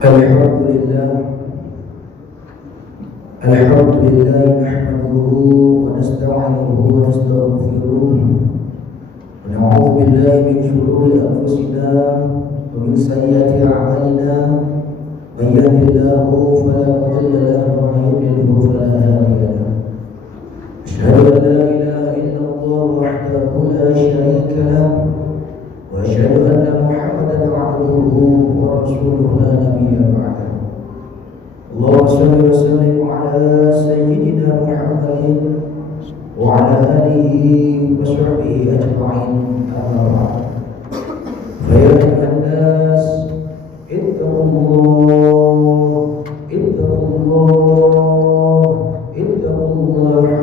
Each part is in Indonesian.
الحمد لله نحمده ونستعينه ونستغفره ونعوذ بالله من شرور أنفسنا ومن سيئات أعمالنا من يهد الله فلا مضل له ومن يضلل فلا هادي له أشهد أن لا إله إلا الله وحده لا شريك له وأشهد أن محمدا عبده ورسوله لا نبي بعده اللهم صل وسلم على سيدنا محمد وعلى آله وصحبه أجمعين أما بعد فيا أيها الناس اتقوا الله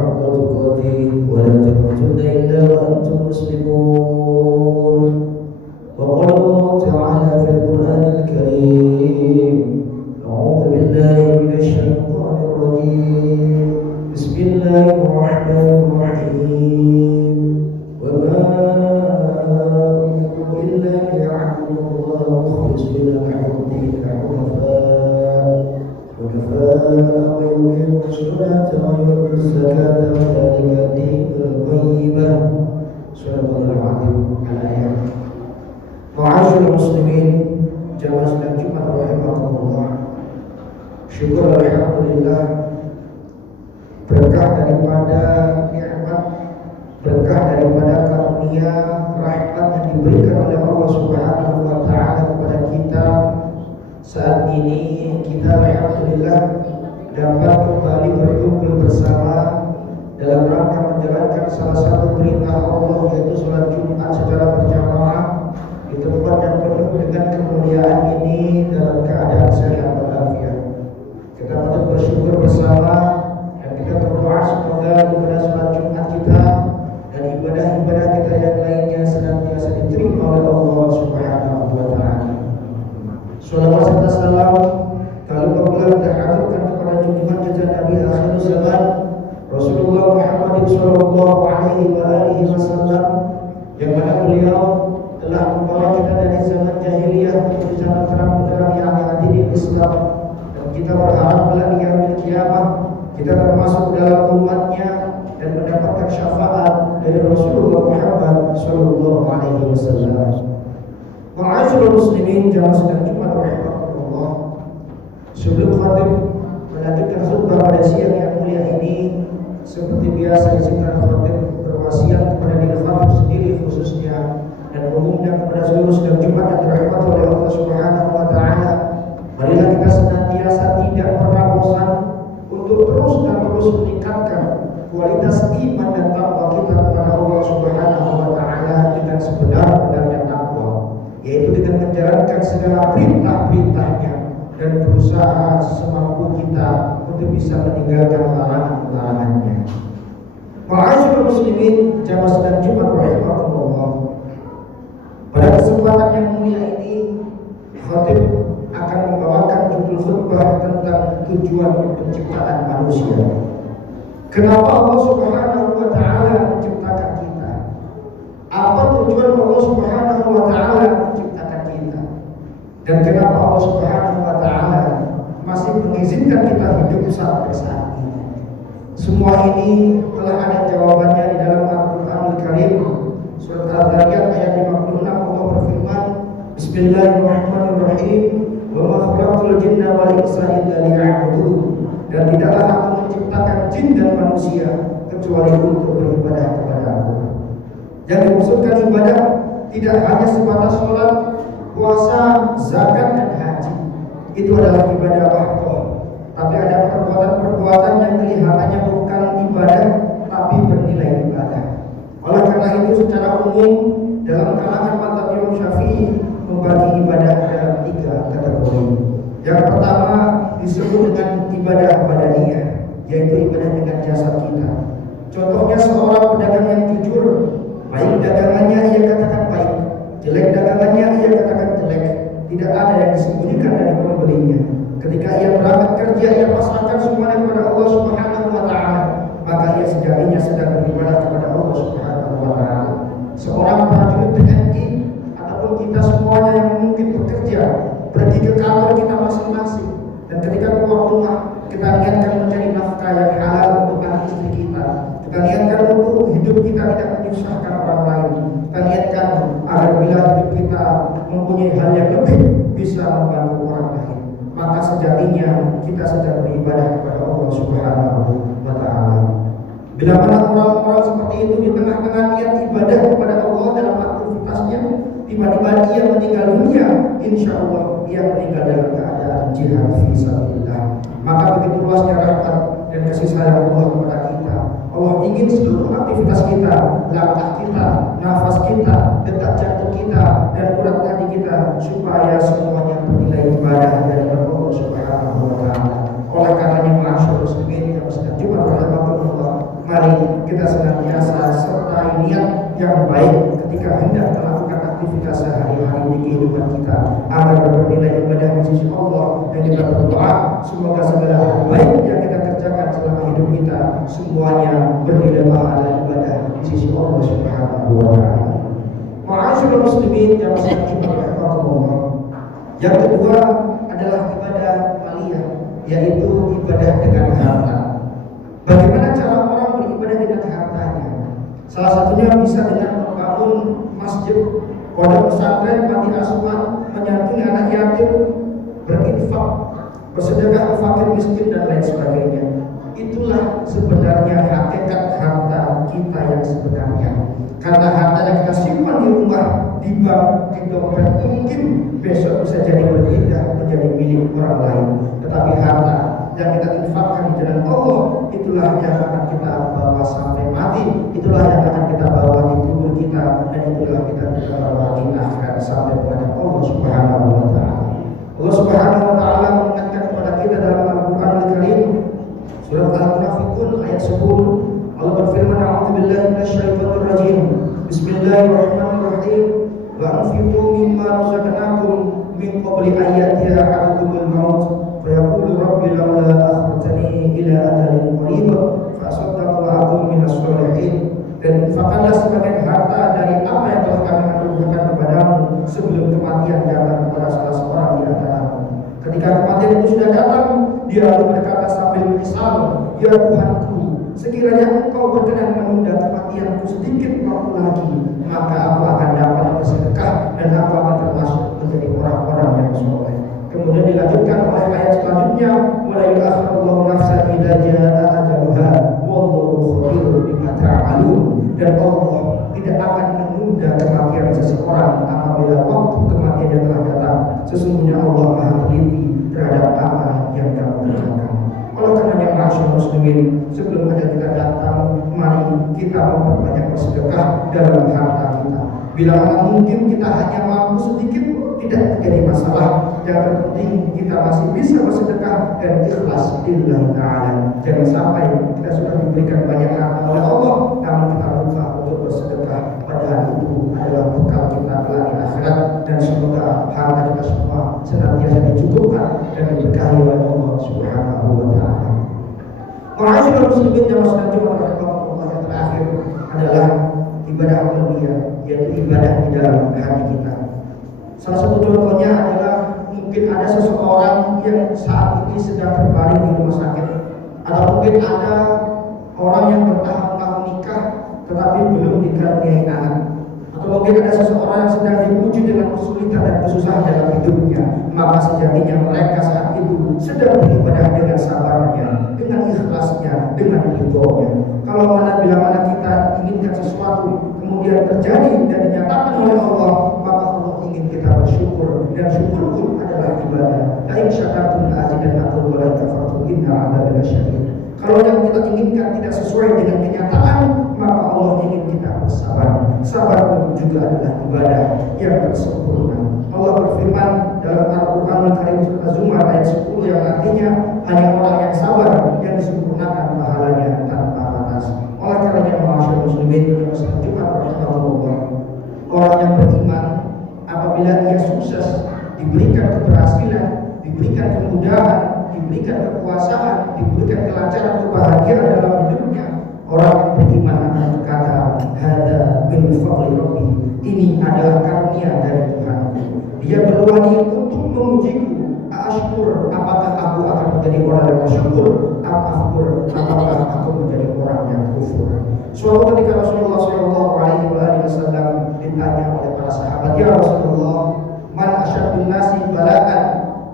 حق تقاته ولا تموتن إلا وأنتم مسلمون وقال الله تعالى في القرآن الكريم أعوذ بالله من الشيطان الرجيم بسم الله الرحمن الرحيم وما أمروا إلا ليعبدوا الله مخلصين له الدين حنفاء ويقيموا الصلاة ويؤتوا الزكاة وذلك الدين القيمة صدق الله العظيم. الآيات. Ma'asyiral muslimin, jamaah sidang Jumat rahimakumullah. Syukur alhamdulillah, berkah daripada nikmat, berkah daripada karunia rahmat yang diberikan oleh Allah Subhanahu wa taala kepada kita. Saat ini kita alhamdulillah dapat kembali berkumpul bersama dalam rangka menjalankan salah satu perintah Allah, yaitu salat Jumat secara berjamaah di tempat yang penuh dengan kemuliaan ini dalam keadaan sehat walafiat. Kita patut bersyukur bersama dan kita berdoa semoga ibadah salat Jumat kita dan ibadah-ibadah kita yang lainnya senantiasa diterima oleh Allah Subhanahu wa taala. Salawat serta salam kali populer terhaturkan kepada junjungan kita Nabi akhir zaman Rasulullah Muhammad sallallahu alaihi wasallam, yang mana beliau telah membawa kita dari zaman jahiliyah menuju zaman terang benderang yang adil Islam, dan kita berharap kelak di yaumil qiyamah kita termasuk dalam umatnya dan mendapatkan syafaat dari Rasulullah Muhammad sallallahu alaihi wasallam. Ma'asyiral muslimin, jamaah sidang Jumat rahimakumullah. Sebelum khatib melanjutkan khutbah pada siang yang mulia ini, seperti biasa izinkan khatib berwasiat kepada diri khatib sendiri khususnya dan umumnya kepada seluruh sidang Jumat yang dirahmati oleh Allah Subhanahu wa taala. Marilah kita senantiasa tidak pernah bosan untuk terus dan terus meningkatkan kualitas iman dan takwa kita kepada Allah Subhanahu wa taala dengan sebenar-benarnya takwa, yaitu dengan menjalankan segala perintah-perintahnya dan berusaha semampu kita untuk bisa meninggalkan larangan-larangannya. Ma'asyiral muslimin, jamaah sidang Jumat rahimakumullah. Pada kesempatan yang mulia ini, khatib akan membawakan judul khutbah tentang tujuan penciptaan manusia. Kenapa Allah Subhanahu wa taala menciptakan kita? Apa tujuan Allah Subhanahu wa taala menciptakan kita? Dan kenapa Allah Subhanahu wa taala masih mengizinkan kita hidup sampai saat ini? Semua ini telah ada jawabannya di dalam Al-Qur'anul Karim. Surat Al-Zariyat ayat 56, Allah berfirman, Bismillahirrahmanirrahim, wa ma khalaqtul jinna wal insa illa liya'budun. Dan tidaklah aku menciptakan jin dan manusia kecuali untuk beribadah kepada Aku. Yang dimaksudkan ibadah tidak hanya sebatas sholat, puasa, zakat dan haji. Itu adalah ibadah wahdah. Tapi ada perbuatan-perbuatan yang kelihatannya bukan ibadah tapi bernilai ibadah. Oleh karena itu secara umum dalam kalangan mazhab Imam Syafi'i membagi ibadah dalam 3 kategori. Yang pertama disebut dengan ibadah badaniyah, yaitu ibadah dengan jasad kita. Contohnya seorang pedagang yang jujur, baik dagangannya ia katakan baik, jelek dagangannya ia katakan jelek, tidak ada yang disembunyikan dari pembelinya. Ketika ia berangkat kerja, ia pasrahkan semuanya kepada Allah Subhanahu wa taala, maka ia sejatinya sedang beribadah kepada Allah Subhanahu wa taala. Seorang prajurit TNI ataupun kita semuanya yang mungkin bekerja pergi ke kantor kita masing-masing maka sejatinya kita sedang beribadah kepada Allah Subhanahu wa Ta'ala. Bila mana orang-orang seperti itu di tengah-tengah niat ibadah kepada Allah dalam aktivitasnya, tiba-tiba ia meninggal dunia, insya Allah ia meninggal dalam keadaan jihad fi sabilillah. Maka begitu luasnya rahmat dan kasih sayang Allah kepada kita. Allah ingin seluruh aktivitas kita, langkah kita, nafas kita, detak jantung kita, dan urat nadi kita, supaya semuanya bernilai ibadah dari Allah Subhanahu wa Ta'ala. Oleh karenanya, ma'asyiral muslimin yang sedang Jumat rahmatullah, mari kita senantiasa sertai niat yang baik ketika hendak melakukan aktivitas sehari-hari di kehidupan kita, agar bernilai ibadah di sisi Allah. Dan kita berdoa semoga segala hal baik yang kita kerjakan selama hidup kita semuanya bernilai pahala ibadah di sisi Allah Subhanahu wa Ta'ala. Ma'asyiral muslimin yang rahmatullah. Yang kedua adalah ibadah maliyah, yaitu ibadah dengan harta. Bagaimana cara orang beribadah dengan hartanya? Salah satunya bisa dengan membangun masjid, pondok pesantren, panti asuhan, menyantuni anak yatim, berinfak, bersedekah ke fakir miskin dan lain sebagainya. Itulah sebenarnya hakikat harta kita yang sebenarnya. Karena harta yang kita simpan di rumah, di bank, di dompet, mungkin besok bisa jadi berpindah menjadi milik orang lain. Tetapi harta yang kita infakkan di jalan Allah, itulah yang akan kita bawa sampai mati, itulah yang akan kita bawa di kubur kita, dan itulah kita bawa di akhirat sampai kepada Allah Subhanahu wa Ta'ala. Allah Subhanahu wa Ta'ala mengingatkan kepada kita dalam Al-Quran Al-Karim, surat Al-Munafiqun ayat 10. Allah berfirman, a'udzubillahi minasyaitonir rajim. Bismillahirrahmanirrahim. Wa anfiqu mimma razaqnakum min qabli an ya'tiya ahadakumul maut fa yaqulu rabbi laula akhartani ila ajalin qarib fa asaddaqu wa akun minas sholihin. Dan infakkanlah sebagian harta dari apa yang telah kami anugerahkan kepadamu sebelum kematian datang kepada salah seorang di antaramu. Ketika kematian itu sudah datang, dia lalu berkata sambil menyesal, ya Tuhanku, sekiranya Engkau berkenan menunda kematianku sedikit waktu lagi, maka aku akan dapat bersedekah dan aku akan termasuk menjadi orang-orang yang soleh. Kemudian dilanjutkan oleh ayat selanjutnya, wala yu'akhirullahu nafsan idza jaa ajaluha wallahu khabirun bima ta'malun. Dan Allah tidak akan menunda kematian seseorang apabila waktu kematian telah datang. Sesungguhnya Allah Maha teliti terhadap apa yang kamu kerjakan. Oleh karenanya, ma'asyiral muslimin, sebelum ajal kita datang, mari kita memperbanyak bersedekah dalam harta kita. Bila mana mungkin kita hanya mampu sedikit, tidak menjadi masalah. Yang terpenting kita masih bisa bersedekah dan ikhlas lillahi ta'ala. Jangan sampai kita sudah diberikan banyak harta oleh Allah, namun kita lupa untuk bersedekah, padahal itu adalah bekal kita kelak di akhirat. Dan semoga harta kita semua senantiasa dicukupkan dan diberkahi oleh Allah Subhanahu wa Ta'ala. Ma'asyiral muslimin yang rahmatullah, yang terakhir adalah ibadah qalbiyah, yaitu ibadah di dalam hati kita. Salah satu contohnya adalah mungkin ada seseorang yang saat ini sedang berbaring di rumah sakit, atau mungkin ada orang yang bertahun-tahun nikah tetapi belum dikaruniai anak, atau mungkin ada seseorang yang sedang diuji dengan kesulitan dan kesusahan dalam hidupnya. Maka sejatinya mereka saat itu sedang beribadah dengan sabarnya, dengan ikhlasnya, dengan ridhonya. Kalau bila mana kita inginkan sesuatu kemudian terjadi dan dinyatakan oleh Allah, maka Allah ingin kita bersyukur, dan syukur pun adalah ibadah. La in syakartum la'azidannakum wa la in kafartum inna 'adzabi lasyadid. Kalau yang kita inginkan tidak sesuai dengan kenyataan, maka Allah ingin kita bersabar. Sabar pun juga adalah ibadah yang tersempurna. Allah berfirman dalam Al-Quran Al-Karim surat Az-Zumar ayat 10 yang artinya hanya orang yang sabar yang disempurnakan pahalanya tanpa batas. Oleh karenanya, ma'asyiral muslimin yang rahmatullah, orang yang beriman apabila ia sukses, diberikan keberhasilan, diberikan kemudahan, diberikan kekuasaan, diberikan kelancaran, kebahagiaan dalam hidupnya, orang yang beriman akan berkata, hada min fadli rabbi, ini adalah karunia dari Tuhan. Dia berwani untuk mengujiku, ashkur, apakah aku akan menjadi orang yang bersyukur, afkur, apakah aku menjadi orang yang kufur. Suatu ketika Rasulullah SAW ditanya oleh para sahabat, ya Rasulullah, man asyadun nasi bala'an,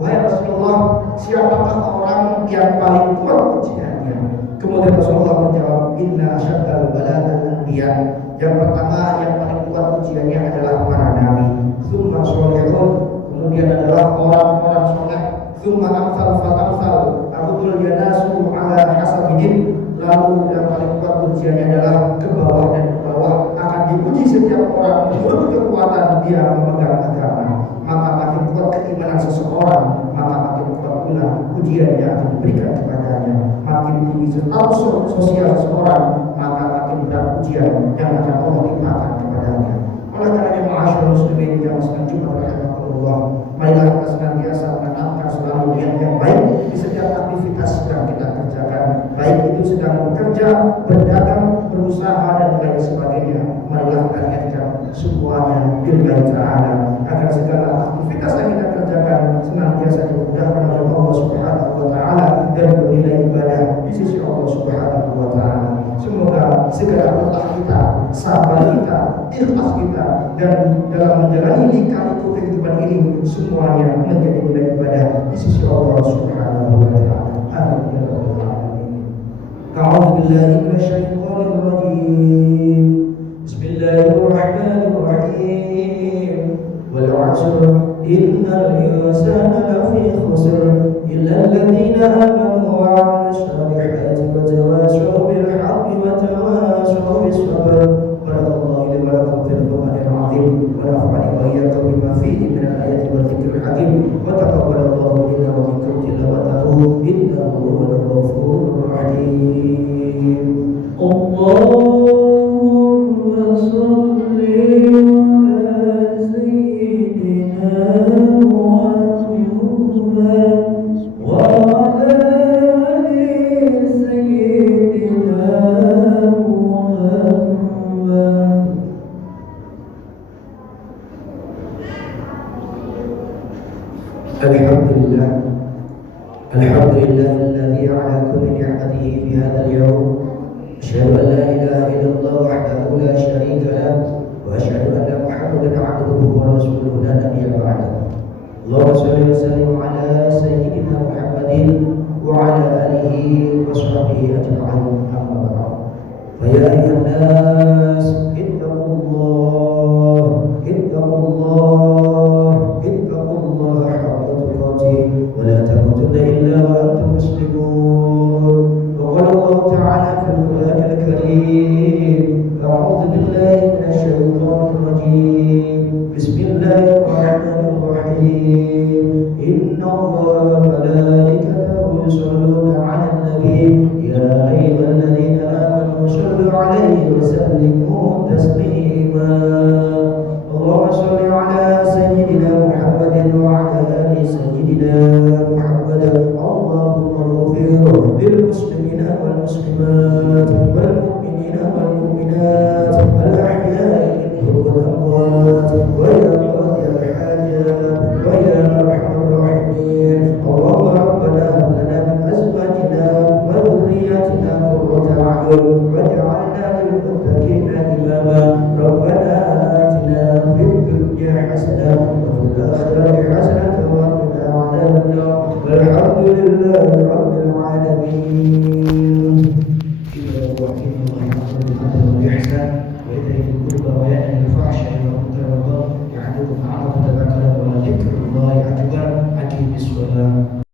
wahai Rasulullah, siapakah orang yang paling kuat ujiannya? Kemudian Rasulullah menjawab, inna asyaddal bala'al anbiya. Yang pertama yang paling kuat ujiannya adalah para nabi. Tsumma sholihun, kemudian adalah orang-orang soleh. Tsumma amsal fal amsal, aqul yanasu ala hasabihim. Lalu yang paling kuat ujiannya adalah ke bawah dan ke bawah. Akan diuji setiap orang menurut kekuatan dia memegang agama. Maka makin kuat keimanan seseorang, maka makin kuat pula ujian yang akan diberikan kepadanya. Makin tinggi status sosial seseorang, maka makin berat ujian yang akan Allah timpakan kepadanya. Oleh karenanya ma'asyiral muslimin yang sedang Jumat rahimahullah, marilah kita senantiasa menanamkan selalu niat yang baik di setiap aktivitas yang kita kerjakan, baik itu sedang bekerja, berdagang, berusaha dan lain sebagainya. Marilah kita niatkan semuanya billahi ta'ala, agar segala aktivitas yang kita kerjakan senantiasa dimudahkan oleh Allah Subhanahu wa taala dan bernilai ibadah di sisi Allah Subhanahu wa taala. Semoga segala berkah kita, sabar kita, ikhlas kita, dan dalam menjalani lika-liku kehidupan ini semuanya menjadi nilai ibadah di sisi Allah Subhanahu wa taala. Amin ya rabbal alamin. A'udzu billahi minasyaitonir rajim. Bismillahirrahmanirrahim. Wal 'asr innal insana lafi khusr illa alladhina amanu wa 'amilus solihati wa tawashaw bil haqqi wa tawashaw bis sabr. Barakallahu li wa lakum fil Qur'anil 'azim wa nafa'ani wa iyyakum bima fihi min al-ayati wa dzikril hakim wa taqabbalallahu minna wa minkum tilawatahu innahu huwal ghafurur rahim. Allahumma shalli ala sayyidina Muhammad wa ala ali sayyidina Muhammad. Alhamdulillah, alhamdulillah alladzi ala kulli ni'matihi fi hadzal yawm. Asyhadu an la ilaha illallah wahdahu la syarika lahu wa asyhadu anna Muhammadan 'abduhu wa rasuluhu la nabiyya ba'dahu. Allahumma shalli wa sallim ala sayyidina Muhammadin wa ala alihi wa sahbihi ajma'in. Amma ba'd. Fa ya ayyuhan nas ittaqullah haqqa tuqatih wa la tamutunna illa wa antum muslimun. وقال الله تعالى في القرآن الكريم أعوذ بالله من الشيطان الرجيم بسم الله الرحمن الرحيم إن الله وملائكته يصلون على النبي يا أيها الذين آمنوا صلوا عليه وسلموا تسليما. اللهم صل على سيدنا محمد وعلى آل سيدنا محمد. اللهم اغفر للمسلمين والمسلمات والمؤمنين والمؤمنات الأحياء منهم والأموات ويا قاضي الحاجات ويا أرحم الراحمين. اللهم ربنا هب لنا من أزواجنا وذرياتنا قرة أعين واجعلنا للمتقين إماما. ربنا آتنا في الدنيا حسنة وفي الآخرة حسنة وقنا عذاب النار. والحمد لله رب العالمين. إذا وحيد الله يأمر بالعدل والإحسان وإيتاء ذي القربى وينهى عن الفحشاء والمنكر والبغي يعظكم لعلكم تذكرون ولذكر الله أكبر. أقيموا الصلاة.